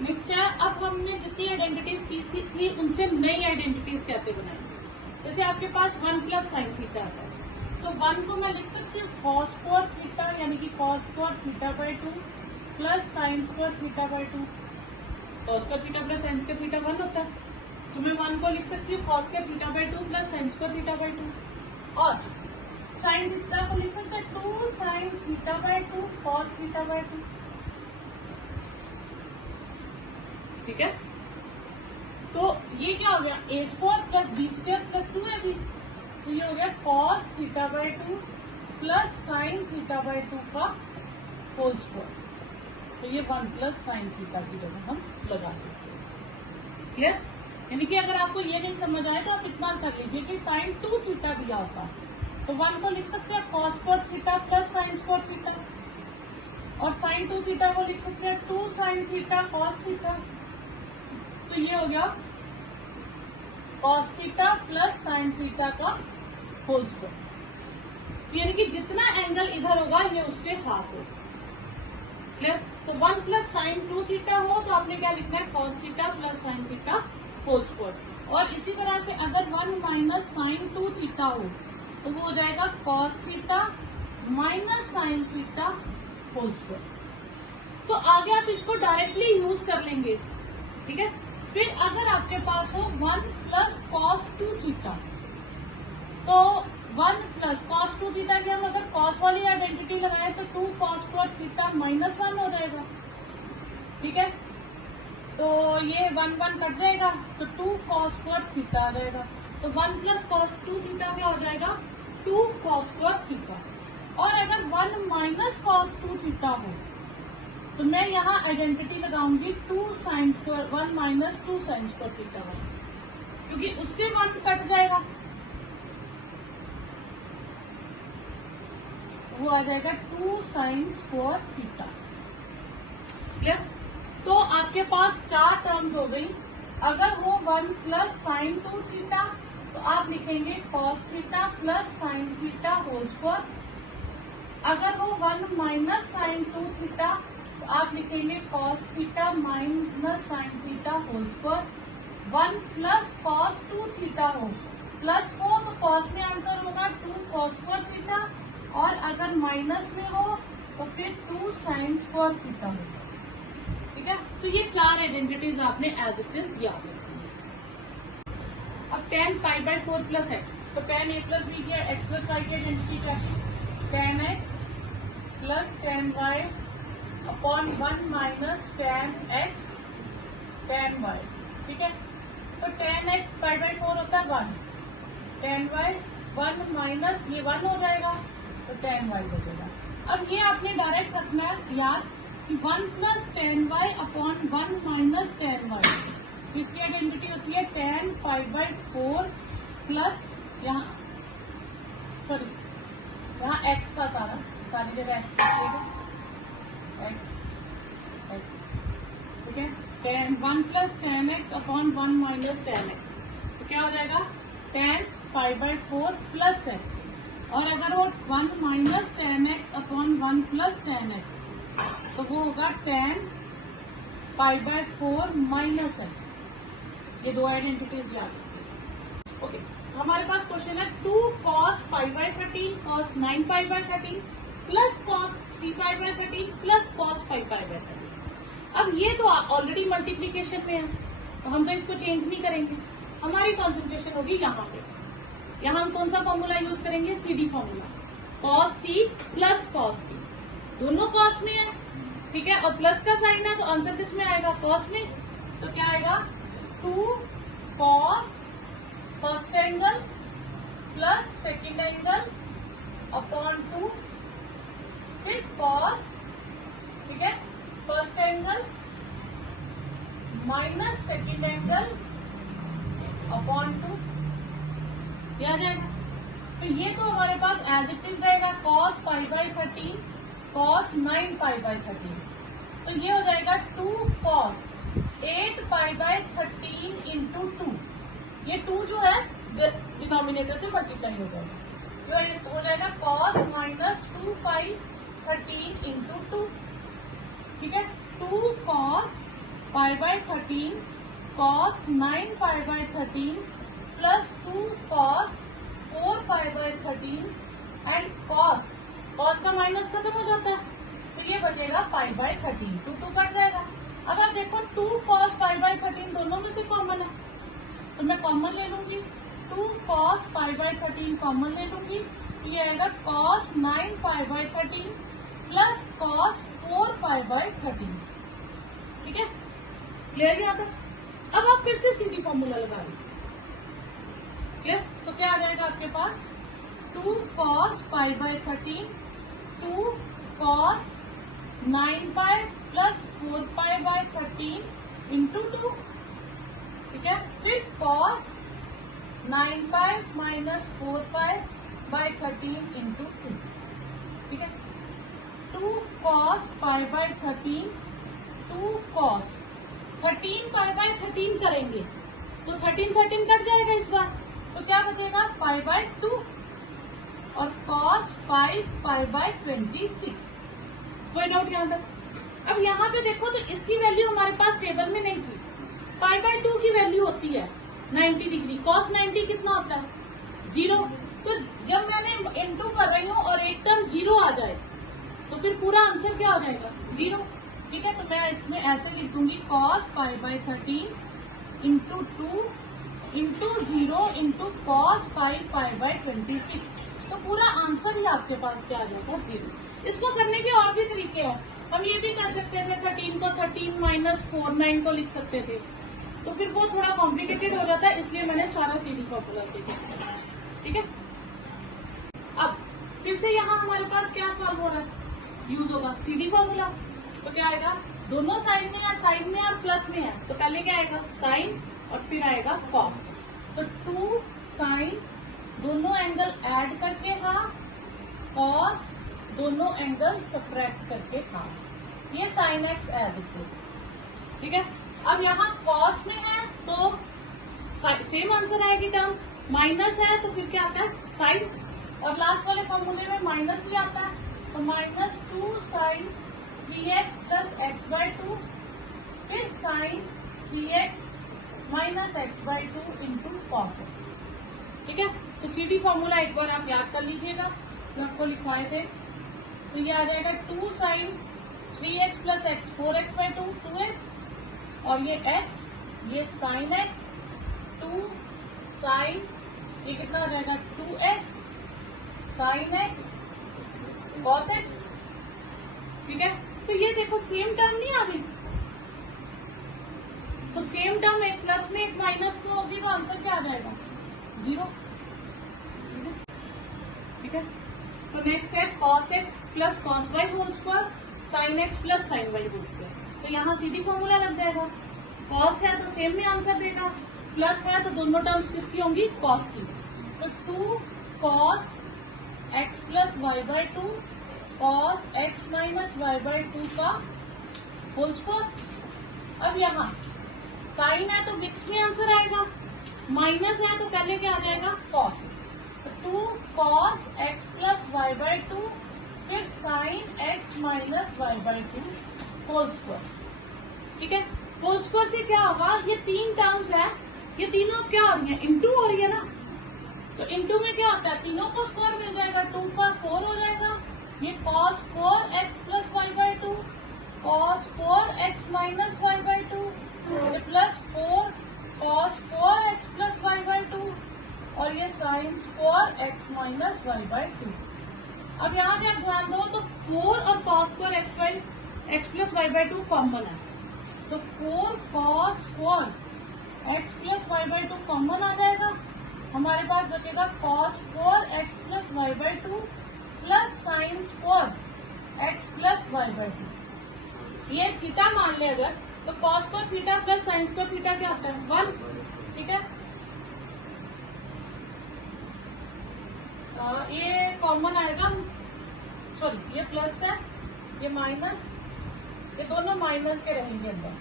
Next है, अब हमने जितनी आइडेंटिटीज की थी उनसे नई आइडेंटिटीज कैसे बनाएंगे। जैसे आपके पास 1 प्लस साइन थीटा है, तो 1 को मैं लिख सकती हूँ कॉस स्क्वायर थीटा, यानी कि cos square theta by 2 plus sine square theta by 2। Cos square theta plus sine square theta 1 होता है, तो मैं 1 को लिख सकती हूँ cos square theta by 2 plus sine square theta by 2। और साइन थीटा को लिख सकते हैं 2 sine theta by 2 cos theta by 2। ठीक है, तो ये क्या हो गया, A square plus B square plus 2 है अभी, तो ये हो गया cos theta by 2 plus sine theta by 2 का होल स्क्वायर। तो ये 1 प्लस साइन थीटा की जगह हम लगा सकते हैं। क्लियर? यानी कि अगर आपको ये नहीं समझ आए तो आप इतना कर लीजिए कि साइन 2 थीटा दिया होता तो 1 को लिख सकते हैं cos square theta plus sine square theta, और साइन 2 थीटा को लिख सकते हैं 2 साइन थीटा कॉस थीटा। तो ये हो गया cos theta plus sine theta का होल स्क्वायर, यानी कि जितना एंगल इधर होगा ये उससे हाफ होगा। क्लियर? तो 1 प्लस साइन 2 थीटा हो तो आपने क्या लिखना है, cos theta plus sine theta whole square. और इसी तरह से अगर 1 माइनस साइन 2 थीटा हो तो वो हो जाएगा cos theta minus sine theta whole square. तो आगे आप इसको डायरेक्टली यूज कर लेंगे। ठीक है, फिर अगर आपके पास हो 1 प्लस कॉस 2 थीटा, तो 1 प्लस कॉस 2 थीटा की हम अगर कॉस वाली आइडेंटिटी लगाए तो 2 कॉस स्क्वायर थीटा माइनस 1 हो जाएगा। ठीक है, तो ये 1 1 कट जाएगा तो 2 कॉस स्क्वायर थीटा आ जाएगा। तो 1 प्लस कॉस 2 थीटा क्या हो जाएगा, 2 कॉस स्क्वायर थीटा। और अगर 1 माइनस कॉस 2 थीटा हो तो मैं यहाँ आइडेंटिटी लगाऊंगी 2 sine square 1 minus 2 sine square theta, क्योंकि उससे 1 कट जाएगा, वो आ जाएगा 2 साइन स्क्वायर थीटा। क्लियर? तो आपके पास 4 टर्म्स हो गई। अगर वो 1 प्लस साइन 2 थीटा तो आप लिखेंगे cos theta plus sine theta whole square. अगर वो 1 माइनस साइन 2 थीटा तो आप लिखेंगे cos theta minus sine theta whole square. 1 plus cos 2 theta हो प्लस हो तो कॉस में आंसर होगा 2 कॉस स्क्वायर थीटा, और अगर माइनस में हो तो फिर 2 साइन स्क्वायर थीटा होगा। ठीक है, तो ये 4 आइडेंटिटीज आपने एज इट इज याद रखनी है। अब tan pi by 4 plus x, तो tan a प्लस बी की एक्स प्लस वाई की आइडेंटिटी क्या है, tan x plus tan y upon 1 minus tan x tan y। ठीक है, तो tan x पाई बाई 4 होता है 1, tan y 1 माइनस ये 1 हो जाएगा तो tan y हो जाएगा। अब ये आपने डायरेक्ट रखना है याद कि 1 plus tan y upon 1 minus tan y, इसकी आइडेंटिटी होती है tan पाई बाई 4 प्लस यहाँ x का सारी जगह x लिखिएगा, x। ठीक है, tan 1 plus tan x upon 1 minus tan x, तो क्या हो जाएगा tan pi by 4 plus x। और अगर वो 1 minus tan x upon 1 plus tan x तो वो होगा tan pi by 4 minus x। ये 2 आइडेंटिटीज याद रखिए। ओके, हमारे पास क्वेश्चन है 2 cos pi by 13 cos 9 pi by 13 plus cos 3 pi by 13 plus cos 5 pi by 13। अब ये तो ऑलरेडी मल्टीप्लीकेशन में है तो हम तो इसको चेंज नहीं करेंगे, हमारी कॉन्सेंट्रेशन होगी यहाँ पे। यहाँ हम कौन सा फॉर्मूला यूज करेंगे, CD formula, cos C plus cos D, दोनों cos में है। ठीक है, और प्लस का साइन है तो आंसर किस में आएगा, cos में। तो क्या आएगा 2 cos first angle plus second angle upon 2 फिर cos, ठीक है, first angle minus second angle upon 2, ये आ जाएगा। तो ये तो हमारे पास एज इट इज रहेगा cos pi by 13 cos 9 pi by 13, तो ये हो जाएगा 2 cos 8 पाई बाई 13 इंटू 2। ये 2 जो है डिनोमिनेटर से मल्टीप्लाई हो जाएगा, तो हो जाएगा cos माइनस 2 पाई 13 इंटू 2। ठीक है, 2 cos pi by 13 cos 9 pi by 13 plus 2 cos 4 pi by 13 and cos का माइनस खत्म हो जाता है तो ये बचेगा पाई बाय 13, 2 कट जाएगा। अब आप देखो 2 कॉस पाई बाय 13 दोनों में से कॉमन है तो मैं कॉमन ले लूंगी, 2 कॉस पाई बाय 13 कॉमन ले लूंगी तो ये आएगा cos 9 pi by 13 plus cos 4 pi by 13। ठीक है, क्लियर यहाँ तक। अब आप फिर से सीधी फॉर्मूला लगा लीजिए। क्लियर, तो क्या आ जाएगा आपके पास 2 cos pi by 13, 2 cos 9 pi plus 4 pi by 13 into 2। ठीक है, फिर cos 9 pi minus 4 pi by 13 into 2। ठीक है, 2 cos pi by 13, 2 cos 13 pi by 13 करेंगे तो 13 कट जाएगा इस बार तो क्या बचेगा पाई बाय 2 और कॉस 5 पाई बाय 26। कोई डाउट यहाँ तक। अब यहाँ पे देखो तो इसकी वैल्यू हमारे पास टेबल में नहीं थी। पाई बाय 2 की वैल्यू होती है 90 डिग्री, कॉस 90 कितना होता है 0। तो जब मैंने इनटू कर रही हूँ और एक टर्म 0 आ जाए तो फिर पूरा आंसर क्या हो जाएगा 0। ठीक है, तो मैं इसमें ऐसे लिख दूंगी cos pi by 13 into 2 into 0 into cos 5 pi by 26। तो पूरा आंसर ही आपके पास क्या आ जाएगा 0। इसको करने के और भी तरीके हैं, हम ये भी कर सकते थे 13 को 13 माइनस 4 9 को लिख सकते थे तो फिर वो थोड़ा कॉम्प्लिकेटेड हो जाता है, इसलिए मैंने सारा सीधी फॉर्मूला सीखा। ठीक है, अब फिर से यहाँ हमारे पास क्या सॉल्व हो रहा है यूज होगा सीधी फॉर्मूला। तो क्या आएगा दोनों साइड में या साइड में और प्लस में है तो पहले क्या आएगा साइन और फिर आएगा कॉस। तो 2 साइन दोनों एंगल ऐड करके हाफ, कॉस दोनों एंगल सब्ट्रैक्ट करके हाफ। ये sine x as it is. ठीक है, अब यहाँ कॉस में है तो सेम आंसर आएगी टर्म, माइनस है तो फिर क्या आता है साइन और लास्ट वाले फॉर्मूले में माइनस भी आता है तो minus 2 sine 3x plus x by 2 फिर sine 3x minus x by 2 into cos x. ठीक है, तो सीधी फॉर्मूला एक बार आप याद कर लीजिएगा जो आपको लिखवाए थे। तो ये आ जाएगा 2 sine 3x plus x 4x bye 2 2x और ये x ये साइन x 2 साइन ये कितना आ जाएगा 2x sign x cos x। ठीक है, तो ये देखो सेम टर्म नहीं आ गई तो सेम टर्म एक प्लस में एक माइनस में होगी तो आंसर क्या आ जाएगा 0। ठीक है, तो नेक्स्ट है cos x plus cos y whole square sin x plus sin y whole square. तो यहाँ सीधी फॉर्मूला लग जाएगा, cos है तो सेम में आंसर देगा, प्लस है तो दोनों टर्म्स किसकी होंगी cos की। तो 2 cos x plus y by 2 cos x minus y by 2 का होल स्क्वायर। अब यहाँ साइन है तो मिक्स में आंसर आएगा, माइनस है तो पहले क्या आ जाएगा cos। तो 2 cos x plus y by 2 फिर sine x minus y by 2 whole square. ठीक है, होल स्क्वायर से क्या होगा ये 3 टर्म्स है, ये तीनों क्या हो रही है इंटू हो रही है ना तो इंटू में क्या होता है तीनों को स्क्वायर मिल जाएगा 2 का 4 हो जाएगा। ये cos 4 x plus y by 2 cos 4 x minus y by 2 plus 4 cos 4 x plus y by 2 और ये sine 4 x minus y by 2। अब यहाँ पे आप ध्यान दो तो 4 और cos 4 x plus y by 2 common है तो 4 cos 4 x plus y by 2 common आ जाएगा, हमारे पास बचेगा cos 4 x plus y by 2 plus sine 4 x plus y by 2। ये थीटा मान ले अगर तो cos square theta plus sine square theta क्या होता है 1। ठीक है, ये कॉमन आएगा, सॉरी ये प्लस है ये माइनस, ये दोनों माइनस के रहेंगे अंदर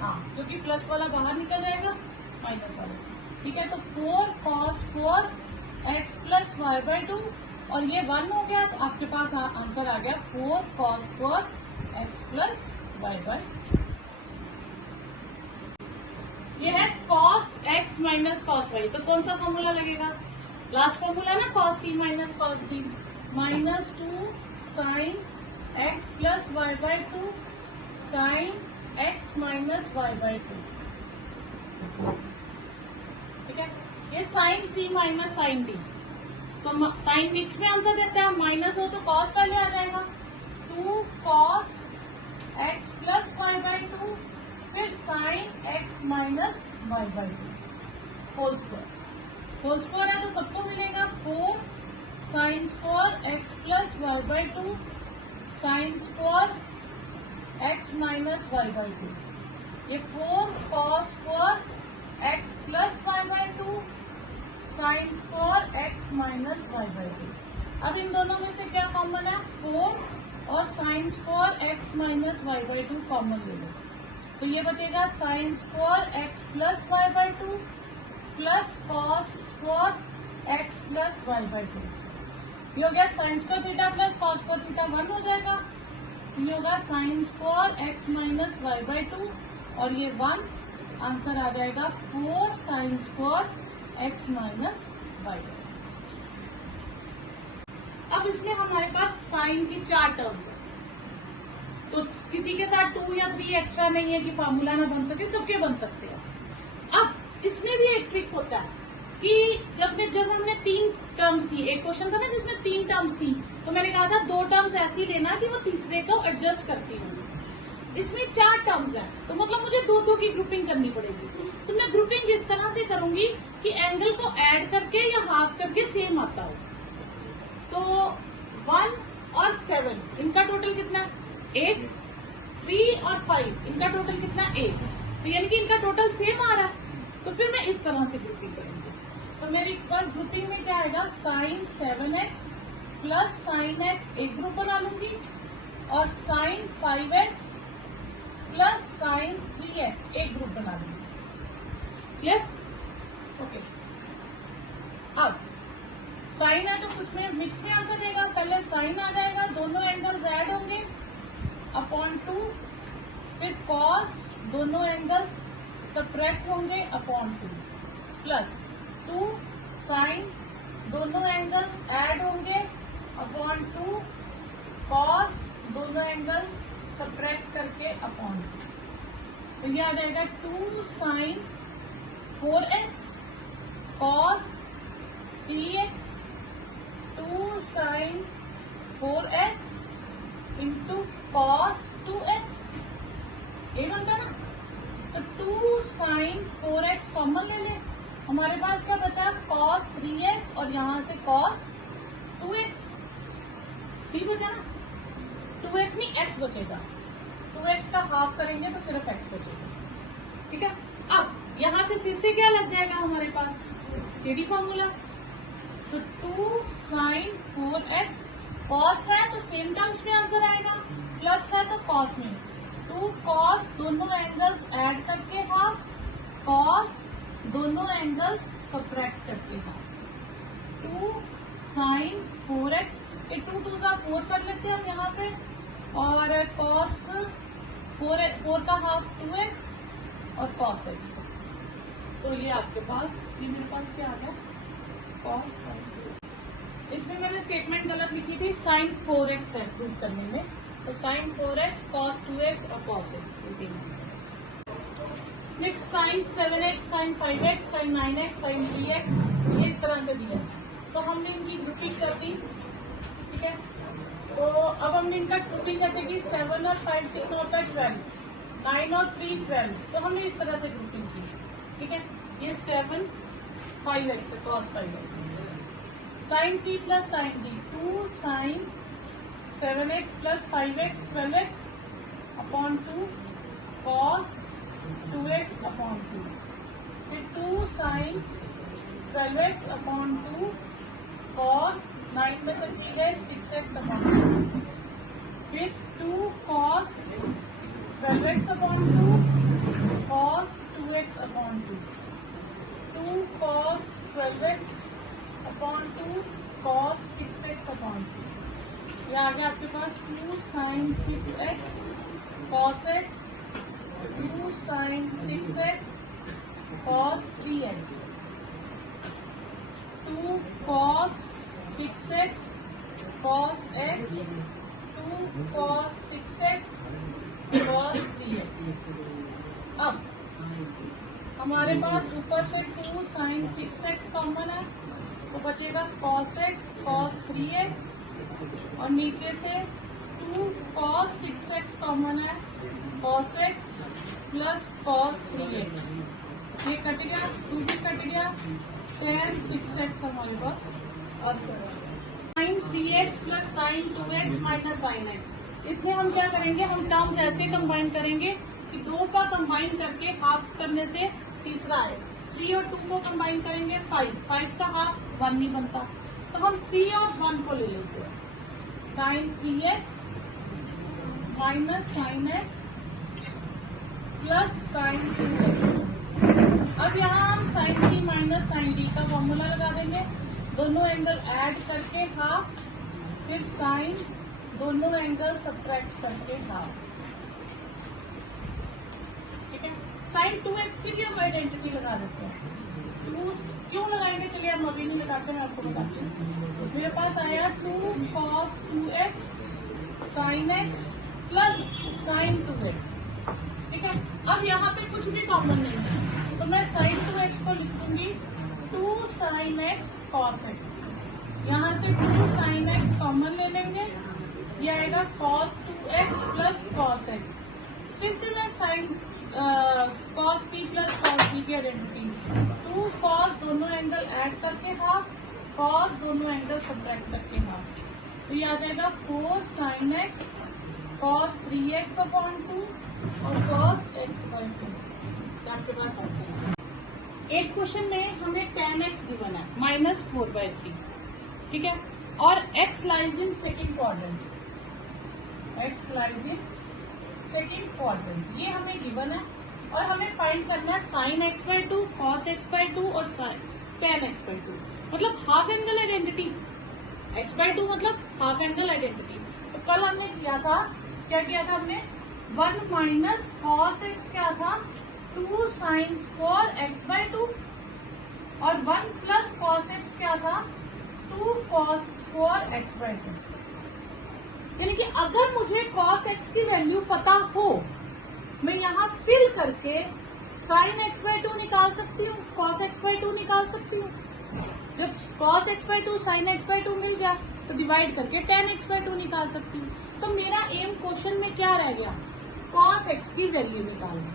हाँ क्योंकि प्लस वाला बाहर निकल जाएगा माइनस वाला। ठीक है, तो 4 cos 4 x plus y by 2 और ये 1 हो गया तो आपके पास आंसर आ गया 4 cos 4 x plus y by 2। X minus cos y, तो कौन सा फॉर्मूला लगेगा? लास्ट फॉर्मूला ना, cos C minus cos D, minus 2 sine x plus y by 2 sine x minus y by 2। ठीक है, ये sine C minus sine D, तो sign mix में आंसर देता है, माइनस हो तो कॉस पहले आ जाएगा, 2 cos x plus y by 2 फिर sine x minus y by 2 whole square. Whole square है तो सबको मिलेगा 4 sine square x plus y by 2 sine square x minus y by 2, ये 4 cos square x plus y by 2 sine square x minus y by 2। अब इन दोनों में से क्या कॉमन है? 4 और sine square x minus y by 2 common ले लो, तो ये बचेगा sine square x plus y by 2 plus cos square x plus y by 2। ये हो गया sine square theta plus cos square theta 1 हो जाएगा, ये होगा sine square x minus y by 2 और ये 1, आंसर आ जाएगा 4 sine square x minus y by 2। अब इसमें हमारे पास साइन की 4 टर्म्स है, तो किसी के साथ 2 या 3 एक्स्ट्रा नहीं है कि फार्मूला ना बन सके, सबके बन सकते हैं। अब इसमें भी एक ट्रिक होता है कि जब हमने 3 टर्म्स की, एक क्वेश्चन था ना जिसमें 3 टर्म्स थी, तो मैंने कहा था 2 टर्म्स ऐसी लेना कि वो तीसरे को एडजस्ट करती हूँ। इसमें 4 टर्म्स है, तो मतलब मुझे 2-2 की ग्रुपिंग करनी पड़ेगी। तो मैं ग्रुपिंग इस तरह से करूंगी कि एंगल को ऐड करके या हाफ करके सेम आता हो। तो 1 और 7 इनका टोटल कितना? 8, 3 और 5 इनका टोटल कितना? 8, तो यानी कि इनका टोटल सेम आ रहा है। तो फिर मैं इस तरह से ग्रुपिंग करूंगी, तो मेरे पास ग्रुपिंग में क्या आएगा? Sine 7x plus sine x एक ग्रुप बना लूंगी और sign 5x plus sign 3x एक ग्रुप बना लूंगी। क्लियर? ओके, अब साइन है तो उसमें मिक्स में आंसर देगा, पहले साइन आ जाएगा, दोनों एंगल्स ऐड होंगे अपॉन 2, फिर कॉस दोनों एंगल्स सब्ट्रैक्ट होंगे अपॉन 2 प्लस 2 साइन दोनों एंगल्स ऐड होंगे अपॉन 2 कॉस दोनों एंगल सब्ट्रैक्ट करके अपॉन 2, तो ये आ जाएगा 2 sine 4x cos 3x 2 sine 4x into cos 2x, ये बनता ना। तो 2 साइन 4x कॉमन ले ले, हमारे पास क्या बचा? कॉस 3x और यहाँ से कॉस 2x भी बचा ना, 2x नहीं x बचेगा, 2x का हाफ करेंगे तो सिर्फ x बचेगा। ठीक है, अब यहाँ से फिर से क्या लग जाएगा हमारे पास? सीधी फॉर्मूला, तो 2 साइन 4x कॉस है तो सेम टर्म्स में आंसर आएगा, प्लस है तो कॉस में 2 कॉस दोनों एंगल्स ऐड करके हाफ, कॉस दोनों एंगल्स सब्ट्रैक्ट करके हाफ, 2 साइन 4x, ये 2 2 सा 4 कर लेते हैं हम यहाँ पे, और कॉस 4 का हाफ 2x और कॉस x, तो ये आपके पास, ये मेरे पास क्या आ गया? Cos sine. इसमें मैंने स्टेटमेंट गलत लिखी थी, साइन 4x है प्रूव करने में, तो साइन 4x कॉस 2x और कॉस x इसी में। Next sine 7x sine 5x sine 9x sine 3x, ये इस तरह से दिया है, तो हमने इनकी ग्रुपिंग कर दी। ठीक है, तो अब हमने इनका ग्रुपिंग कैसे की? 7 और 5 कितना होता है? 12, 9 और 3 12, तो हमने इस तरह से ग्रुपिंग की। ठीक है, ये 7 5x है cos 5x, sine C plus sine D 2 sine 7x plus 5x 12x upon 2 cos 2x upon 2, फिर 2 साइन 12x अपॉन 2 कॉस 9 में से 3 गए 6x अपॉन 2, फिर 2 cos 12x upon 2 cos 2x upon 2, 2 cos 12x upon 2 cos 6x upon 2, ये आ गया आपके पास 2 sine 6x cos x, 2 sine 6x cos 3x, 2 cos 6x cos x, 2 cos 6x cos 3x। अब हमारे पास ऊपर से 2 sin 6x कॉमन है तो बचेगा cos x cos 3x, और नीचे से 2 cos 6x कॉमन है cos x plus cos 3x, ये कट गया, 2 भी कट गया, tan 6x हमारे पास sin 3x plus sin 2x minus sin x। इसमें हम क्या करेंगे, हम टर्म्स ऐसे कंबाइन करेंगे कि 2 का कंबाइन करके हाफ करने से तीसरा है, 3 और 2 को कंबाइन करेंगे 5 का हाफ 1 नहीं बनता, तो हम 3 और 1 को ले लेते हैं, sin 3x minus sin x plus sin 2x। अब यहाँ हम sin t minus sin d का फॉर्मूला लगा देंगे, दोनों एंगल ऐड करके हाफ, फिर sin, दोनों एंगल सब्ट्रैक्ट करके हाफ, ठीक है। sin 2x की भी हम आइडेंटिटी लगा देते हैं, क्यों लगाएंगे, चलिए हम अभी नहीं लगाते, मैं आपको बताती हूँ। मेरे पास आया 2 cos 2x sin x plus sin 2x, ठीक है। अब यहाँ पे कुछ भी कॉमन नहीं है तो मैं sin 2x को लिख दूंगी 2 sin x cos x, यहाँ से 2 sin x कॉमन ले लेंगे, ये आएगा cos 2x plus cos x, फिर से मैं sin cos c plus cos c की आइडेंटिटी, 2 cos दोनों एंगल ऐड करके हाफ, cos दोनों एंगल सब्ट्रैक्ट करके हाफ, तो ये आ जाएगा 4 sin x cos 3x upon 2 और cos x बाय 2। आपके पास आंसर एक क्वेश्चन में हमें tan x गिवन है माइनस 4/3, ठीक है, और x lies in second quadrant, x lies in second quadrant, ये हमें गिवन है और हमें फाइंड करना है sin x by 2 cos x by 2 और tan x बाय 2, मतलब half angle identity, x by 2 मतलब हाफ एंगल आइडेंटिटी। तो कल हमने किया था, क्या किया था हमने, 1 माइनस cos x क्या था 2 sin स्क्वायर x बाय 2, और 1 प्लस cos x क्या था 2 cos स्क्वायर x बाय 2। यानी कि अगर मुझे cos x की वैल्यू पता हो, मैं यहाँ फिल करके sin x बाय 2 निकाल सकती हूँ, cos x बाय 2 निकाल सकती हूँ। जब cos x by 2 sin x by 2 मिल गया तो डिवाइड करके tan x बाय 2 निकाल सकती हूँ। तो मेरा एम क्वेश्चन में क्या रह गया, cos x की वैल्यू निकालनी,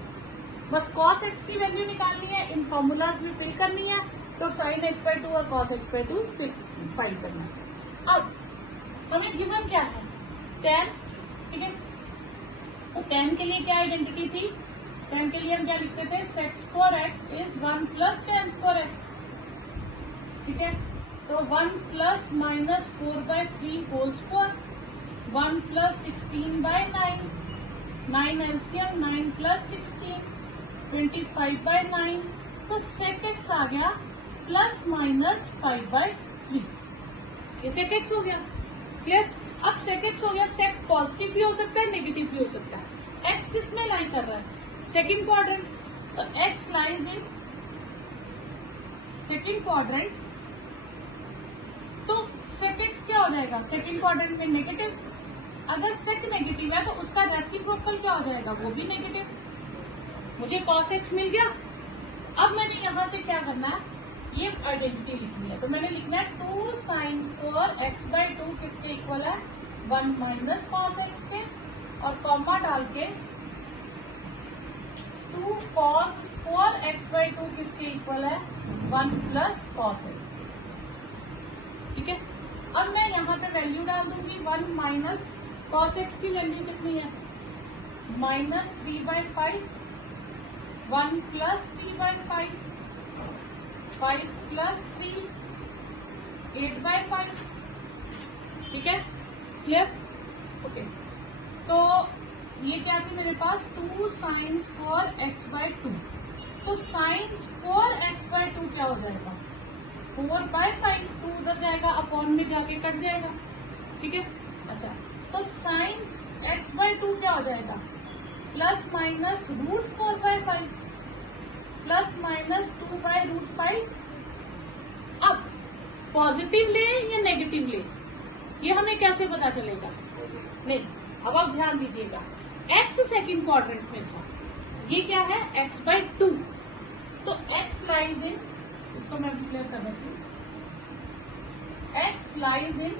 बस cos x की वैल्यू निकालनी है, इन फॉर्मूलाज भी फिल करनी है, तो sin x बाय 2 और cos x बाय 2 फाइंड करना है। अब हमें गिवन क्या है, tan, ठीक है, तो tan के लिए क्या आइडेंटिटी थी, tan के लिए हम क्या लिखते थे, sec square x is 1 plus tan square x, ठीक है, तो 1 plus minus 4/3 whole square, 1 plus 16/9, 9 LCM 9 plus 16 25/9, तो sec x आ गया प्लस माइनस 5/3, ये sec x हो गया, क्लियर। अब sec x हो गया, sec पॉजिटिव भी हो सकता है नेगेटिव भी हो सकता है, x किस में लाई कर रहा है, सेकंड क्वाड्रेंट, तो x lies in second quadrant, तो sec x क्या हो जाएगा, सेकंड क्वाड्रेंट में नेगेटिव, अगर sec नेगेटिव है तो उसका रेसिप्रोकल क्या हो जाएगा, वो भी नेगेटिव। मुझे cos x मिल गया, अब मैंने यहाँ से क्या करना है, ये आइडेंटिटी लिखनी है, तो मैंने लिखना है 2 sin स्क्वायर x बाय 2 किसके इक्वल है, 1 माइनस cos x के, और कॉमा डाल के 2 cos स्क्वायर x बाय 2 किसके इक्वल है, 1 प्लस cos x, ठीक है। अब मैं यहाँ पे वैल्यू डाल दूंगी, 1 माइनस cos x की वैल्यू कितनी है, माइनस 3/5, 1 प्लस 3/5, 5 प्लस 3 8/5, ठीक है, क्लियर, ओके। तो ये क्या थी मेरे पास, 2 sin स्क्वायर x बाय 2, तो sin स्क्वायर x बाय 2 क्या हो जाएगा, 4/5, 2 उधर जाएगा, अपॉन में जाके कट जाएगा, ठीक है। अच्छा, तो sin x बाय 2 क्या हो जाएगा, प्लस माइनस √4/5, प्लस माइनस 2/√5। अब पॉजिटिव ले या नेगेटिव ले, ये हमें कैसे पता चलेगा? नहीं, अब आप ध्यान दीजिएगा, x सेकंड क्वाड्रेंट में था, ये क्या है x/2, तो x लाइज इन, इसको मैं क्लियर कर देती हूँ, x lies in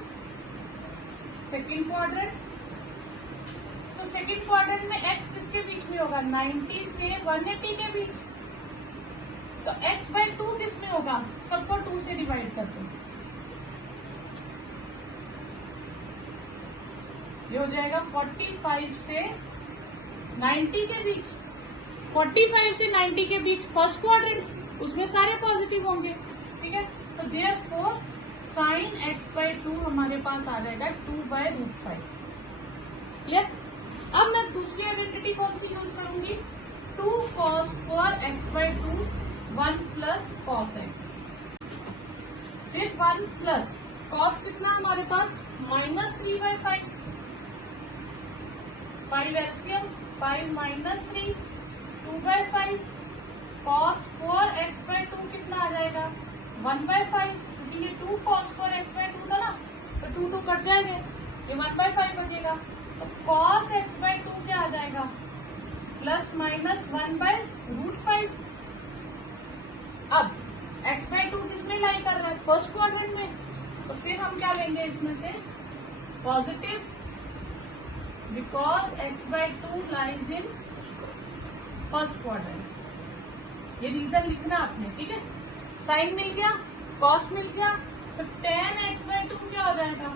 second quadrant. तो सेकंड क्वाड्रेंट में x किसके बीच में होगा? 90 से 180 के बीच। तो x/2 किस में होगा? सबको 2 से डिवाइड करते हैं, ये हो जाएगा 45 से 90 के बीच। 45 से 90 के बीच फर्स्ट क्वाड्रेंट, उसमें सारे पॉजिटिव होंगे, ठीक है। तो देयरफॉर साइन x/2 हमारे पास आ जाएगा 2/√5। क्लियर? अब मैं दूसरी आइडेंटिटी कौन सी यूज करूंगी? 2 cos x/2 1 plus cos x, फिर 1 प्लस cos कितना हमारे पास? -3/5, 5 एलसीएम, 5 - 3 2/5, cos 4x/2 कितना आ जाएगा? 1/5, क्योंकि ये 2 cos 4x/2 था ना, तो 2 कट जाएंगे, ये 1/5 बचेगा। तो cos x/2 क्या आ जाएगा? ±1/√5। अब x/2 किसमें लाई कर रहा है? फर्स्ट क्वाड्रेंट में, तो फिर हम क्या लेंगे इसमें से? Positive, because x/2 lies in first quadrant. ये रीजन लिखना आपने, ठीक है। साइन मिल गया, कॉस मिल गया, तो tan x/2 क्या हो जाएगा?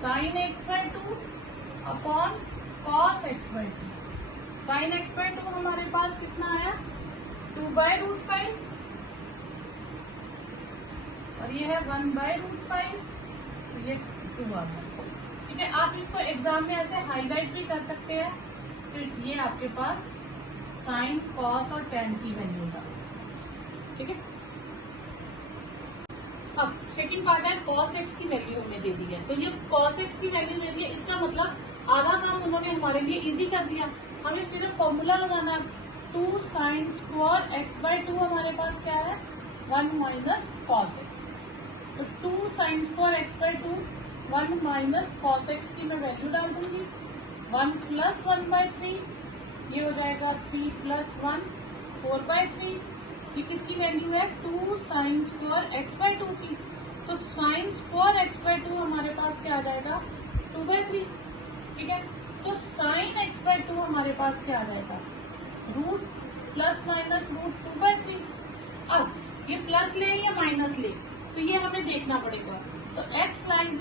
Sign x/2 upon cos x/2। Sign x/2 हमारे पास कितना आया? 2/√5, और ये है 1/√5, तो ये 2 आ गया, ठीक है। आप इसको एग्जाम में ऐसे हाईलाइट भी कर सकते हैं, तो ये आपके पास साइन, कॉस और tan की वैल्यूज आ गई, ठीक है। अब सेकंड पार्ट है cos x की वैल्यू हमें दे दी है, तो ये cos x की वैल्यू दे दी है, इसका मतलब आधा काम उन्होंने हमारे लिए इजी कर दिया। हमें सिर्फ फॉर्मूला लगाना है, 2 sin स्क्वायर x/2 हमारे पास क्या है? 1 माइनस cos x। तो 2 sin square x/2 1 minus cos x की मैं वैल्यू डाल दूंगी, 1 प्लस 1/3, ये हो जाएगा 3 प्लस 1 4/3। ये किसकी वैल्यू है? 2 sin स्क्वायर x/2 की। तो sin स्क्वायर x/2 हमारे पास क्या आ जाएगा? 2/3, ठीक है। तो sin x/2 हमारे पास क्या आ जाएगा? Root plus minus root 2/3। अब ये प्लस ले या माइनस ले, तो ये हमें देखना पड़ेगा। तो x lies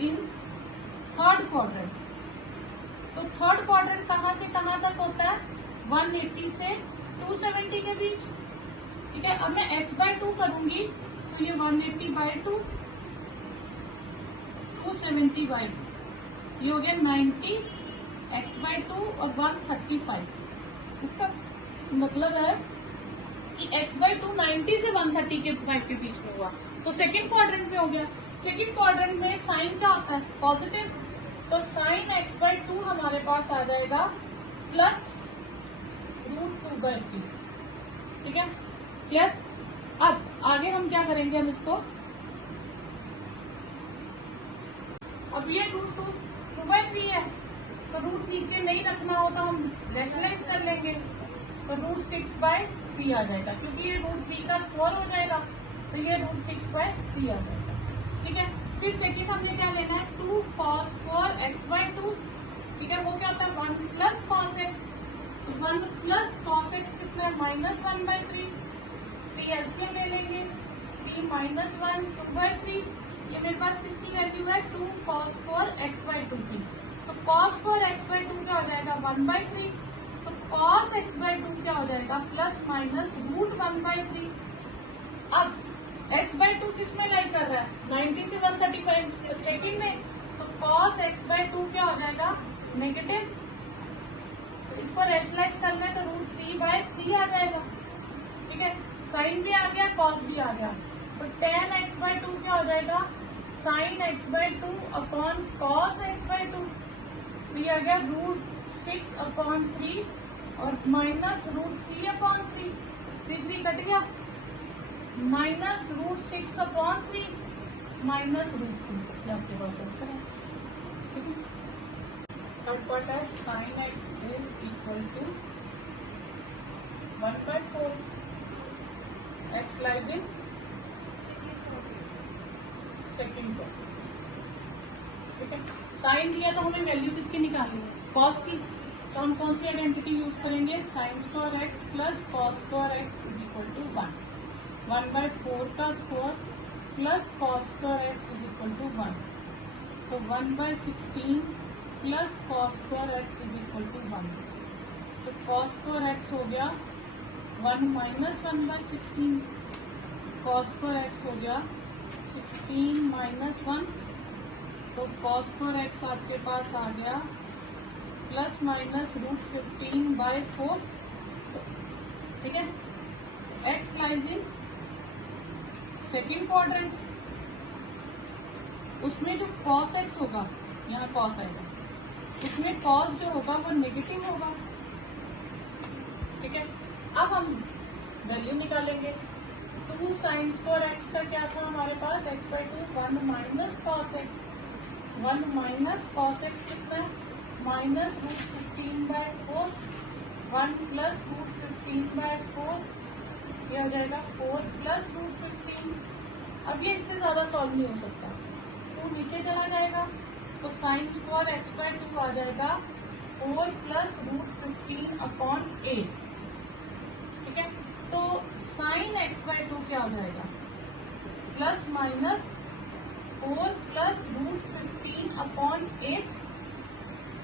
in third quadrant. तो थर्ड क्वाड्रेंट कहाँ से कहाँ तक होता है? 180 से 270 के बीच, ठीक है। अब मैं x/2 करूंगी, तो ये 180/2, 270/2, ये हो गया 90, x/2 और 135। इसका मतलब है कि x/2 90 से 130 के बीच में हुआ, तो सेकंड क्वाड्रेंट में हो गया। सेकंड क्वाड्रेंट में साइन क्या होता है? पॉजिटिव, तो साइन x/2 हमारे पास आ जाएगा प्लस √2/3, ठीक है। क्लियर? अब आगे हम क्या करेंगे? हम इसको, अब ये √2/3 है, तो रूट नीचे नहीं रखना हो तो हम रेशनलाइज कर लेंगे, तो √6/3 आ जाएगा, क्योंकि ये √3 का स्क्वायर हो जाएगा, तो ये √6/3 आ जाएगा, ठीक है। फिर सेकेंड हमने क्या लेना है? 2 cos x/2, ठीक है। वो क्या होता है? 1 plus cos x, 1 plus cos x कितना है? -1/3, 3 एलसीएम ले लेंगे, 3 - 1 2/3। ये मेरे पास किसकी वैल्यू है? 2 cos x/2 की। तो cos x/2 क्या हो जाएगा? 1/3। तो cos x/2 क्या हो जाएगा? Plus minus √1/3। अब x/2 किस में लाइक कर रहा है? 90 से 135 सेकंड में, तो cos x/2 क्या हो जाएगा? नेगेटिव। तो इसको रेशनलाइज कर ले तो √3/3 आ जाएगा, ठीक है। साइन भी आ गया, cos भी आ गया, तो tan x/2 क्या हो जाएगा? sin x/2 upon cos x/2, तो ये आ गया √6/3 और माइनस रूट 3/3, 3 कट गया, माइनस रूट 6/3 माइनस रूट 2, ये आपके पास आंसर है। ठीक है, थर्ड पार्ट है sine x is equal to 1/4 x lies in second quadrant. ठीक है, साइन दिया तो हमें वैल्यू किसकी निकालनी है, कॉस की। तो हम कौन सी आइडेंटिटी यूज करेंगे, sine square x plus cos square x is equal to 1, 1/4 का square plus cos square x is equal to 1, तो 1/16 plus cos square x is equal to 1, तो कॉस स्क्वायर एक्स हो गया 1 माइनस 1/16, कॉस स्क्वायर एक्स हो गया 16 minus 1, तो cos square x आपके पास आ गया प्लस माइनस रूट 15/4। ठीक है, x lies in second quadrant, उसमें जो कॉस एक्स होगा, यहाँ कॉस आएगा, उसमें कॉस जो होगा वो नेगेटिव होगा। ठीक है, अब हम वैल्यू निकालेंगे। 2 साइन स्क्वायर एक्स का क्या था हमारे पास, x/2, 1 minus cos x, 1 minus cos x कितना है, माइनस रूट 15/4, 1 प्लस रूट 15/4, ये हो जाएगा 4 प्लस रूट 15। अब ये इससे ज्यादा सॉल्व नहीं हो सकता, 2 नीचे चला जाएगा, तो साइन स्क्वायर x/2 आ जाएगा 4 प्लस रूट 15/8। ठीक है, तो साइन x/2 क्या हो जाएगा, प्लस माइनस 4 प्लस रूट 15/8।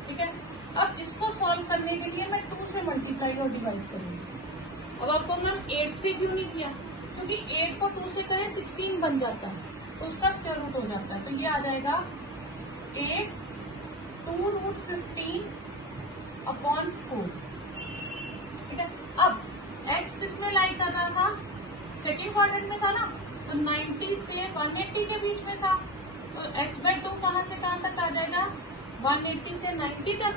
ठीक है, अब इसको सॉल्व करने के लिए मैं 2 से मल्टीप्लाई और डिवाइड करूंगी। अब आपको मैम 8 से क्यों नहीं किया, क्योंकि 8 को 2 से करें 16 बन जाता है, तो उसका स्क्वायर रूट हो जाता है, तो ये आ जाएगा 8 2 रूट 15/4। ठीक है, अब x किसमें लाई कर रहा था, सेकेंड क्वाड्रेंट में था ना, तो 90 से 180 के बीच में था, तो x/2 कहाँ से कहाँ तक आ जाएगा, 180 से 90 तक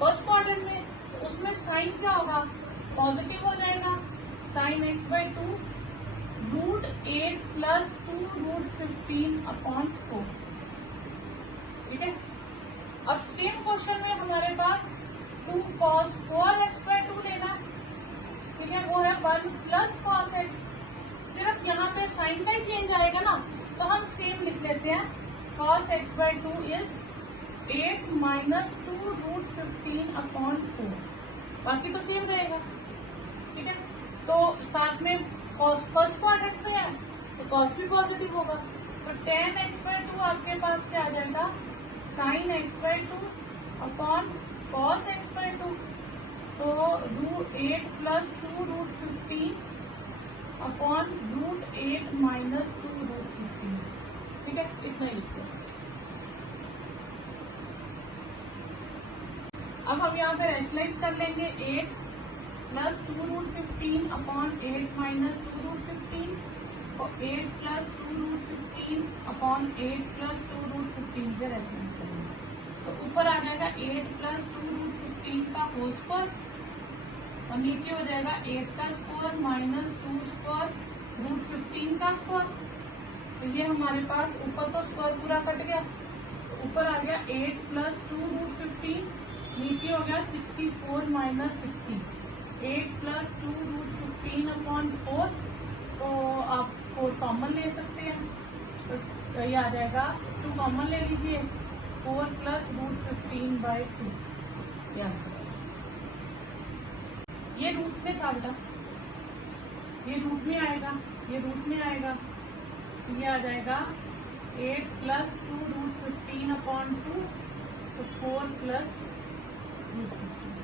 फर्स्ट क्वाड्रेंट में, तो उसमें साइन क्या होगा, पॉजिटिव हो जाएगा, sign x/2 root 8 plus 2 root 15/4। ठीक है, अब सेम क्वेश्चन में हमारे पास 2 cos 4 x/2 लेना। ठीक है, वो है 1 प्लस कॉस एक्स, सिर्फ यहाँ पे साइन का ही चेंज आएगा ना, तो हम सेम लिख लेते हैं, cos x/2 is 8 minus 2 root 15/4, बाकी तो सेम रहेगा। ठीक है, तो साथ में फर्स्ट क्वाड्रेंट में है तो कॉस भी पॉजिटिव होगा, तो tan x/2 आपके पास क्या आ जाएगा, sign x/2 upon cos x/2, तो root 8 plus 2 root 15 upon root 8 minus 2 root 15। ठीक है, इतना ही लिखते हैं। अब हम यहाँ पे रैशनलाइज कर लेंगे, 8 plus 2 root 15 upon 8 minus 2 root 15, और 8 plus 2 root 15 upon 8 plus 2 root 15 से रैशनलाइज करेंगे, तो ऊपर आ जाएगा 8 प्लस 2 रूट 15 का होल स्क्वायर, और नीचे हो जाएगा 8 का स्क्वायर माइनस 2 स्क्वायर रूट 15 का स्क्वायर, तो ये हमारे पास ऊपर तो स्क्वायर पूरा कट गया, तो ऊपर आ गया 8 प्लस 2 रूट 15, नीचे हो गया 64 माइनस 60, 8 प्लस 2 रूट 15/4, तो आप 4 कॉमन ले सकते हैं, तो ये आ जाएगा 2 कॉमन ले लीजिए, 4 प्लस रूट 15/2, ये आंसर है। ये रूट में था बेटा, ये रूट में आएगा, ये रूट में आएगा, ये आ जाएगा 8 प्लस 2 रूट 15/2, तो 4 प्लस रूट 15।